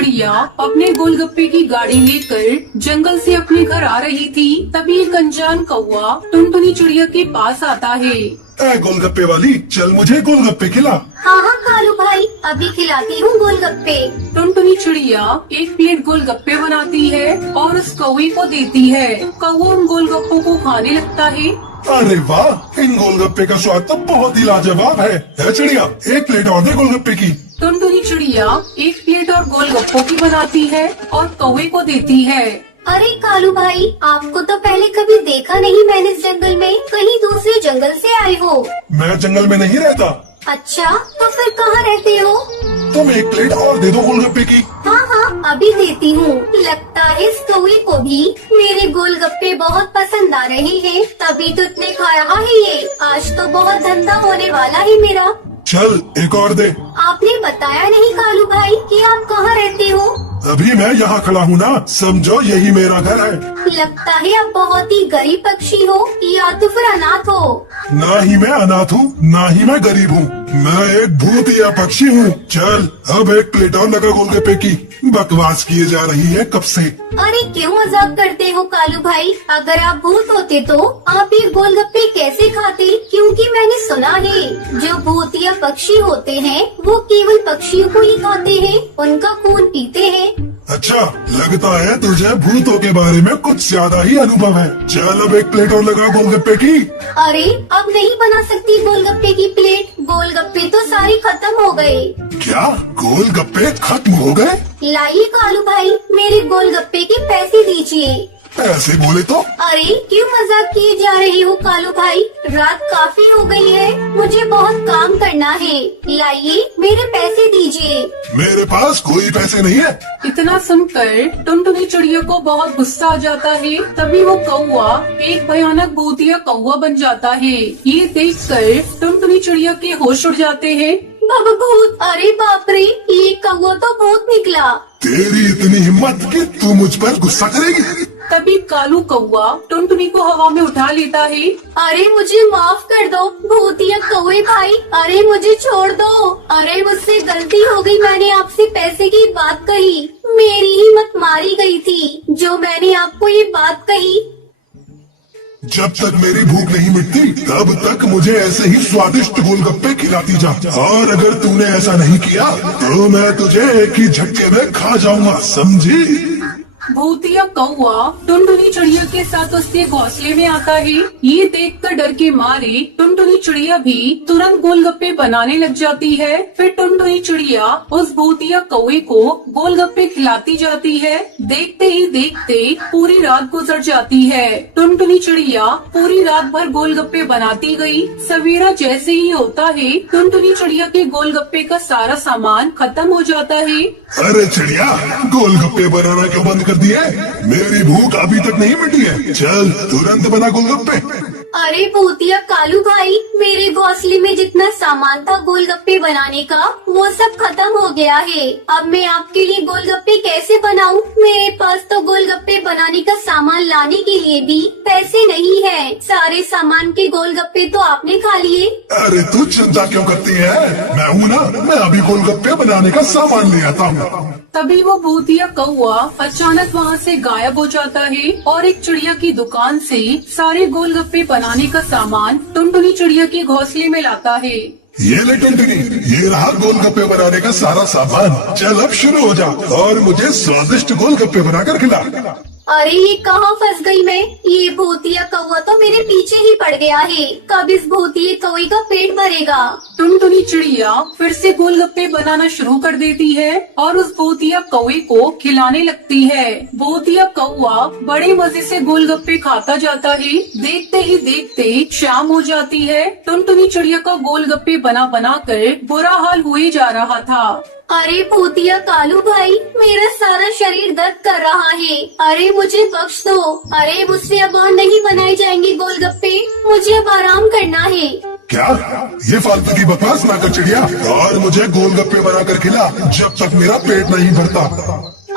चिड़िया अपने गोलगप्पे की गाड़ी लेकर जंगल से अपने घर आ रही थी। तभी एक अनजान कौवा टुनटुनी चिड़िया के पास आता है। ए गोलगप्पे वाली, चल मुझे गोलगप्पे खिला। हाँ हाँ कालू भाई, अभी खिलाती हूँ गोलगप्पे। टुनटुनी चिड़िया एक प्लेट गोलगप्पे बनाती है और उस कौवे को देती है। कौवा उन गोलगप्पों को खाने लगता है। अरे वाह, इन गोलगप्पे का स्वाद तो बहुत ही लाजवाब है। चिड़िया, एक प्लेट और दे गोलगप्पे की। टुनटुनी चिड़िया एक प्लेट और गोलगप्पों की बनाती है और कौवे को देती है। अरे कालू भाई, आपको तो पहले कभी देखा नहीं मैंने इस जंगल में, कहीं दूसरे जंगल से आए हो? मैं जंगल में नहीं रहता। अच्छा, तो फिर कहाँ रहते हो? तुम एक प्लेट और दे दो गोलगप्पे की। हाँ हाँ, अभी देती हूँ। लगता है इस कौवे को भी मेरे गोलगप्पे बहुत पसंद आ रहे हैं, तभी तो इतने खा रहा है ये। आज तो बहुत धंधा होने वाला है मेरा। चल एक और दे। आपने बताया नहीं कालू भाई कि आप कहाँ रहते हो? अभी मैं यहाँ खड़ा हूँ ना, समझो यही मेरा घर है। लगता है आप बहुत ही गरीब पक्षी हो या तो फिर अनाथ हो। ना ही मैं अनाथ हूँ, ना ही मैं गरीब हूँ, मैं एक भूतिया पक्षी हूँ। चल अब एक प्लेट और लगा गोलगप्पे की। बकवास किए जा रही है कब से। अरे क्यों मजाक करते हो कालू भाई? अगर आप भूत होते तो आप ये गोलगप्पे कैसे खाते? क्योंकि मैंने सुना है जो भूतिया पक्षी होते हैं वो केवल पक्षियों को ही खाते हैं, उनका खून पीते हैं। अच्छा, लगता है तुझे भूतों के बारे में कुछ ज्यादा ही अनुभव है। चल अब एक प्लेट और लगा गोलगप्पे की। अरे अब नहीं बना सकती गोलगप्पे की प्लेट, गोलगप्पे तो सारे खत्म हो गए। क्या गोलगप्पे खत्म हो गए? लाइए कालू भाई, मेरे गोलगप्पे के पैसे दीजिए। ऐसे बोले तो? अरे क्यों मजाक किए जा रहे हो कालू भाई? रात काफी हो गई है, मुझे बहुत काम करना है। लाइए मेरे पैसे दीजिए। मेरे पास कोई पैसे नहीं है। इतना सुनकर टुनटुनी चिड़िया को बहुत गुस्सा आ जाता है। तभी वो कौवा एक भयानक भूतिया कौवा बन जाता है। ये देखकर टुनटुनी चिड़िया के होश उड़ जाते हैं। बाबा भूत! अरे बाप रे, ये कौवा तो भूत निकला। तेरी इतनी हिम्मत कि तू मुझ पर गुस्सा करेगी? तभी कालू कौवा टुनटुनी को हवा में उठा लेता है। अरे मुझे माफ कर दो भूतिया कौवे भाई, अरे मुझे छोड़ दो। अरे मुझसे गलती हो गई, मैंने आपसे पैसे की बात कही, मेरी हिम्मत मारी गई थी जो मैंने आपको ये बात कही। जब तक मेरी भूख नहीं मिटती तब तक मुझे ऐसे ही स्वादिष्ट गोलगप्पे खिलाती जा, और अगर तूने ऐसा नहीं किया तो मैं तुझे एक ही झटके में खा जाऊंगा, समझी? भूतिया कौवा टुनटुनी चिड़िया के साथ उसके घोंसले में आता है। ये देखकर डर के मारे टुनटुनी चिड़िया भी तुरंत गोलगप्पे बनाने लग जाती है। फिर टुनटुनी चिड़िया उस भूतिया कौवे को गोलगप्पे खिलाती जाती है। देखते ही देखते पूरी रात गुजर जाती है। टुनटुनी चिड़िया पूरी रात भर गोलगप्पे बनाती गई। सवेरा जैसे ही होता है टुनटुनी चिड़िया के गोलगप्पे का सारा सामान खत्म हो जाता है। अरे चिड़िया, गोलगप्पे बनाना क्यों बंद कर दिए? मेरी भूख अभी तक नहीं मिटी है। चल तुरंत बना गोलगप्पे। अरे भूतिया कालू भाई, मेरे घोंसले में जितना सामान था गोलगप्पे बनाने का वो सब खत्म हो गया है। अब मैं आपके लिए गोलगप्पे कैसे बनाऊं? मेरे पास तो गोलगप्पे बनाने का सामान लाने के लिए भी पैसे नहीं है। सारे सामान के गोलगप्पे तो आपने खा लिए। अरे तू चिंता क्यों करती है? मैं हूँ ना, मैं अभी गोलगप्पे बनाने का सामान ले आता हूँ। तभी वो भूतिया कौवा अचानक वहाँ से गायब हो जाता है और एक चिड़िया की दुकान से सारे गोलगप्पे बनाने का सामान टुनटुनी चिड़िया के घोंसले में लाता है। ये ले टुनटुनी, ये रहा गोलगप्पे बनाने का सारा सामान। चल अब शुरू हो जा और मुझे स्वादिष्ट गोलगप्पे बनाकर खिला। अरे ये कहाँ फंस गई मैं? ये भूतिया कौवा तो मेरे पीछे ही पड़ गया है। कब इस भूतिया कौवे का पेट भरेगा? टुनटुनी चिड़िया फिर से गोलगप्पे बनाना शुरू कर देती है और उस भूतिया कौवे को खिलाने लगती है। भूतिया कौवा बड़े मजे से गोलगप्पे खाता जाता है। देखते ही देखते शाम हो जाती है। टुनटुनी चिड़िया का गोलगप्पे बना बना कर बुरा हाल हुए जा रहा था। अरे भूतिया कालू भाई, मेरा सारा शरीर दर्द कर रहा है। अरे मुझे बख्श दो। अरे मुझसे अब और नहीं बनाए जाएंगे गोलगप्पे, मुझे अब आराम करना है। क्या? ये फालतू की बकवास ना कर चिड़िया, और मुझे गोलगप्पे बनाकर खिला जब तक मेरा पेट नहीं भरता।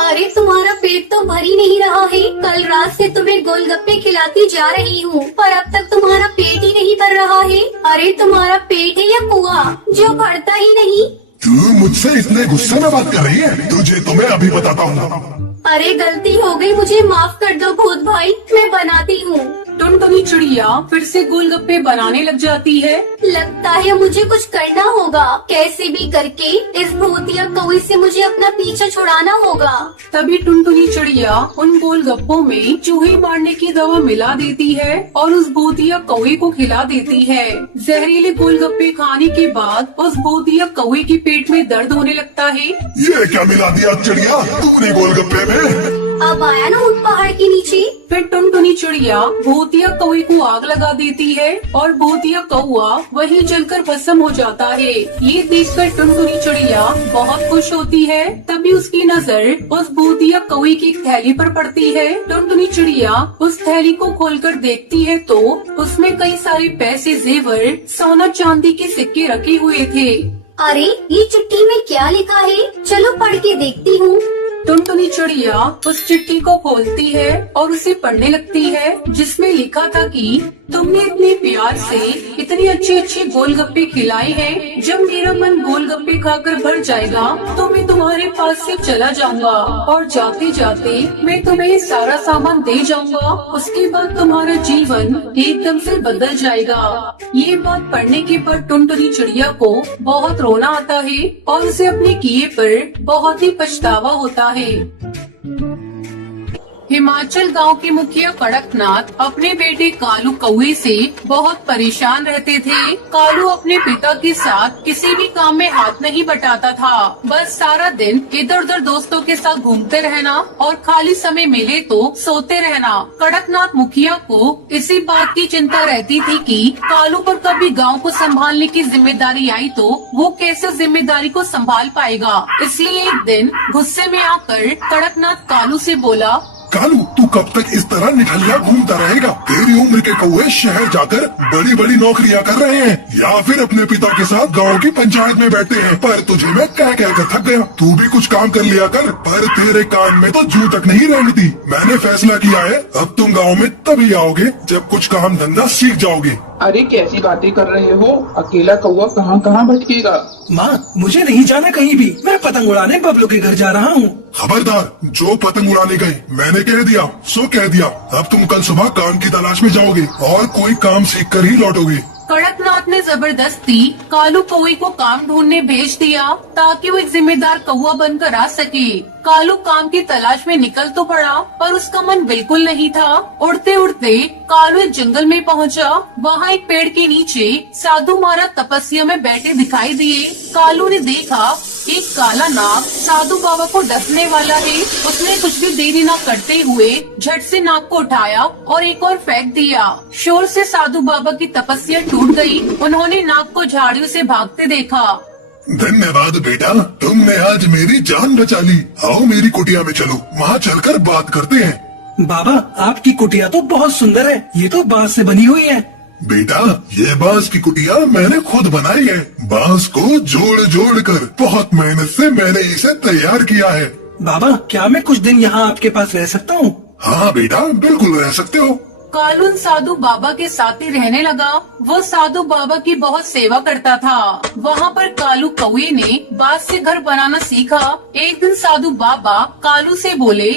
अरे तुम्हारा पेट तो भर ही नहीं रहा है। कल रात से तुम्हें गोलगप्पे खिलाती जा रही हूँ, पर अब तक तुम्हारा पेट ही नहीं भर रहा है। अरे तुम्हारा पेट है या कुआं जो भरता ही नहीं? तू मुझसे इतने गुस्से में बात कर रही है? तुझे तो मैं अभी बताता हूँ। अरे गलती हो गई, मुझे माफ कर दो भूत भाई, मैं बनाती हूँ। टुनटुनी चिड़िया फिर से गोलगप्पे बनाने लग जाती है। लगता है मुझे कुछ करना होगा, कैसे भी करके इस भूतिया कौवे से मुझे अपना पीछा छुड़ाना होगा। तभी टुनटुनी चिड़िया उन गोलगप्पों में चूहे मारने की दवा मिला देती है और उस भूतिया कौवे को खिला देती है। जहरीले गोलगप्पे खाने के बाद उस भूतिया कौवे के पेट में दर्द होने लगता है। ये क्या मिला दिया चिड़िया तूने गोलगप्पे में? अब आया ना उस पहाड़ के नीचे। फिर टुनटुनी चिड़िया भूतिया कौवे को आग लगा देती है और भूतिया कौवा वहीं जलकर भस्म हो जाता है। ये देखकर टुनटुनी चिड़िया बहुत खुश होती है। तभी उसकी नजर उस भूतिया कौवे की एक थैली पर पड़ती है। टुनटुनी चिड़िया उस थैली को खोलकर देखती है तो उसमें कई सारे पैसे, जेवर, सोना चांदी के सिक्के रखे हुए थे। अरे ये चिट्ठी में क्या लिखा है, चलो पढ़ के देखती हूँ। टुनटुनी चिड़िया उस चिट्ठी को खोलती है और उसे पढ़ने लगती है, जिसमें लिखा था कि तुमने इतने प्यार से इतने अच्छे अच्छे गोलगप्पे खिलाए हैं। जब मेरा मन गोलगप्पे खाकर भर जाएगा तो मैं तुम्हारे पास से चला जाऊंगा और जाते जाते मैं तुम्हें ये सारा सामान दे जाऊंगा। उसके बाद तुम्हारा जीवन एकदम से बदल जाएगा। ये बात पढ़ने के बाद टुनटुनी चिड़िया को बहुत रोना आता है और उसे अपने किए पर बहुत ही पछतावा होता है। हिमाचल गांव के मुखिया कड़कनाथ अपने बेटे कालू कौवे से बहुत परेशान रहते थे। कालू अपने पिता के साथ किसी भी काम में हाथ नहीं बटाता था। बस सारा दिन इधर उधर दोस्तों के साथ घूमते रहना और खाली समय मिले तो सोते रहना। कड़कनाथ मुखिया को इसी बात की चिंता रहती थी कि कालू पर कभी गाँव को संभालने की जिम्मेदारी आई तो वो कैसे जिम्मेदारी को संभाल पाएगा। इसलिए एक दिन गुस्से में आकर कड़कनाथ कालू से बोला, कालू तू कब तक इस तरह निठलिया घूमता रहेगा? तेरी उम्र के कौवे शहर जाकर बड़ी बड़ी नौकरियां कर रहे हैं या फिर अपने पिता के साथ गांव की पंचायत में बैठते हैं। पर तुझे मैं कह कर थक गया, तू भी कुछ काम कर लिया कर। पर तेरे कान में तो जू तक नहीं रेंगती। मैंने फैसला किया है, अब तुम गाँव में तभी आओगे जब कुछ काम धंधा सीख जाओगे। अरे कैसी बातें कर रहे हो, अकेला कौवा कहाँ कहाँ भटकेगा। माँ मुझे नहीं जाना कहीं भी, मैं पतंग उड़ाने बबलू के घर जा रहा हूँ। खबरदार, जो पतंग उड़ाने गए मैंने कह दिया सो कह दिया। अब तुम कल सुबह काम की तलाश में जाओगे और कोई काम सीख कर ही लौटोगे। कड़कनाथ ने जबरदस्ती कालू कौवे को काम ढूंढने भेज दिया ताकि वो एक जिम्मेदार कौवा बनकर आ सके। कालू काम की तलाश में निकल तो पड़ा पर उसका मन बिल्कुल नहीं था। उड़ते उड़ते कालू एक जंगल में पहुंचा। वहाँ एक पेड़ के नीचे साधु महाराज तपस्या में बैठे दिखाई दिए। कालू ने देखा एक काला नाग साधु बाबा को डसने वाला है। उसने कुछ भी देरी न करते हुए झट से नाग को उठाया और एक और फेंक दिया। शोर से साधु बाबा की तपस्या टूट गई। उन्होंने नाग को झाड़ियों से भागते देखा। धन्यवाद बेटा, तुमने आज मेरी जान बचा ली। आओ मेरी कुटिया में चलो, वहाँ चलकर बात करते हैं। बाबा आपकी कुटिया तो बहुत सुंदर है, ये तो बांस से बनी हुई है। बेटा ये बांस की कुटिया मैंने खुद बनाई है। बांस को जोड़ जोड़ कर बहुत मेहनत से मैंने इसे तैयार किया है। बाबा क्या मैं कुछ दिन यहाँ आपके पास रह सकता हूँ? हाँ बेटा बिल्कुल रह सकते हो। कालू साधु बाबा के साथ ही रहने लगा। वो साधु बाबा की बहुत सेवा करता था। वहाँ पर कालू कौवे ने बांस से घर बनाना सीखा। एक दिन साधु बाबा कालू से बोले,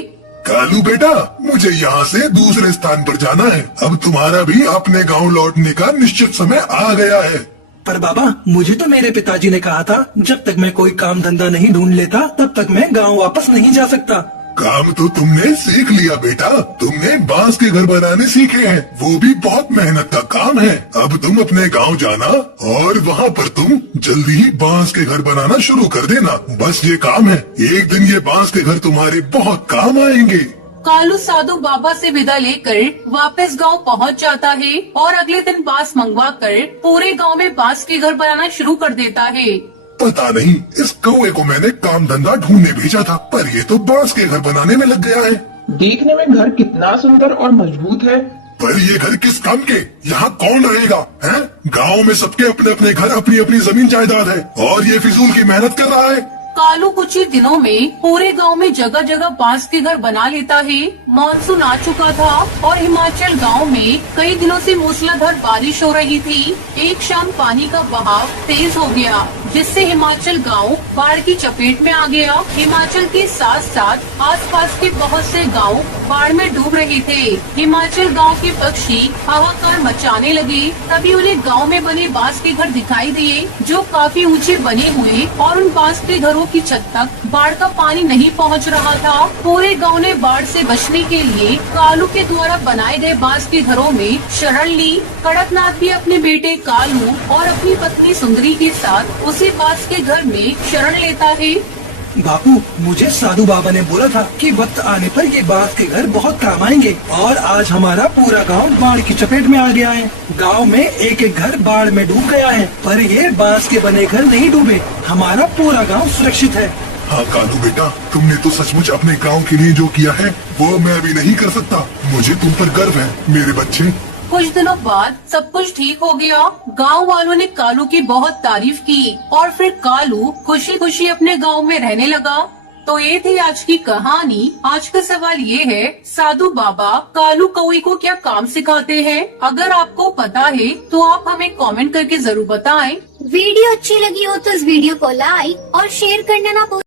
कालू बेटा मुझे यहाँ से दूसरे स्थान पर जाना है। अब तुम्हारा भी अपने गांव लौटने का निश्चित समय आ गया है। पर बाबा मुझे तो मेरे पिताजी ने कहा था जब तक मैं कोई काम धंधा नहीं ढूंढ लेता तब तक मैं गांव वापस नहीं जा सकता। काम तो तुमने सीख लिया बेटा, तुमने बांस के घर बनाने सीखे हैं। वो भी बहुत मेहनत का काम है। अब तुम अपने गांव जाना और वहाँ पर तुम जल्दी ही बांस के घर बनाना शुरू कर देना। बस ये काम है, एक दिन ये बांस के घर तुम्हारे बहुत काम आएंगे। कालू साधु बाबा से विदा लेकर वापस गांव पहुंच जाता है और अगले दिन बांस मंगवाकर पूरे गांव में बांस के घर बनाना शुरू कर देता है। पता नहीं इस कौवे को मैंने काम धंधा ढूंढने भेजा था, पर ये तो बांस के घर बनाने में लग गया है। देखने में घर कितना सुंदर और मजबूत है, पर ये घर किस काम के? यहाँ कौन रहेगा? हैं? गांव में सबके अपने अपने घर, अपनी अपनी जमीन जायदाद है और ये फिजूल की मेहनत कर रहा है। कालू कुछ ही दिनों में पूरे गांव में जगह जगह बांस के घर बना लेता है। मानसून आ चुका था और हिमाचल गांव में कई दिनों से मूसलाधार बारिश हो रही थी। एक शाम पानी का बहाव तेज हो गया, जिससे हिमाचल गांव बाढ़ की चपेट में आ गया। हिमाचल के साथ साथ आसपास के बहुत से गांव बाढ़ में डूब रहे थे। हिमाचल गांव के पक्षी हाहाकार मचाने लगे। तभी उन्हें गांव में बने बांस के घर दिखाई दिए, जो काफी ऊंचे बने हुए, और उन बांस के घरों की छत तक बाढ़ का पानी नहीं पहुंच रहा था। पूरे गांव ने बाढ़ से बचने के लिए कालू के द्वारा बनाए गए बांस के घरों में शरण ली। कड़कनाथ भी अपने बेटे कालू और अपनी पत्नी सुंदरी के साथ उसी बांस के घर में शरण लेता है। बापू, मुझे साधु बाबा ने बोला था कि वक्त आने पर ये बांस के घर बहुत काम आएंगे, और आज हमारा पूरा गांव बाढ़ की चपेट में आ गया है। गांव में एक एक घर बाढ़ में डूब गया है, पर ये बांस के बने घर नहीं डूबे। हमारा पूरा गांव सुरक्षित है। हाँ कालू बेटा, तुमने तो सचमुच अपने गांव के लिए जो किया है वो मैं भी नहीं कर सकता। मुझे तुम पर गर्व है मेरे बच्चे। कुछ दिनों बाद सब कुछ ठीक हो गया। गांव वालों ने कालू की बहुत तारीफ की और फिर कालू खुशी खुशी अपने गांव में रहने लगा। तो ये थी आज की कहानी। आज का सवाल ये है, साधु बाबा कालू कौवे को क्या काम सिखाते हैं? अगर आपको पता है तो आप हमें कमेंट करके जरूर बताएं। वीडियो अच्छी लगी हो तो इस वीडियो को लाइक और शेयर करना ना भूलें।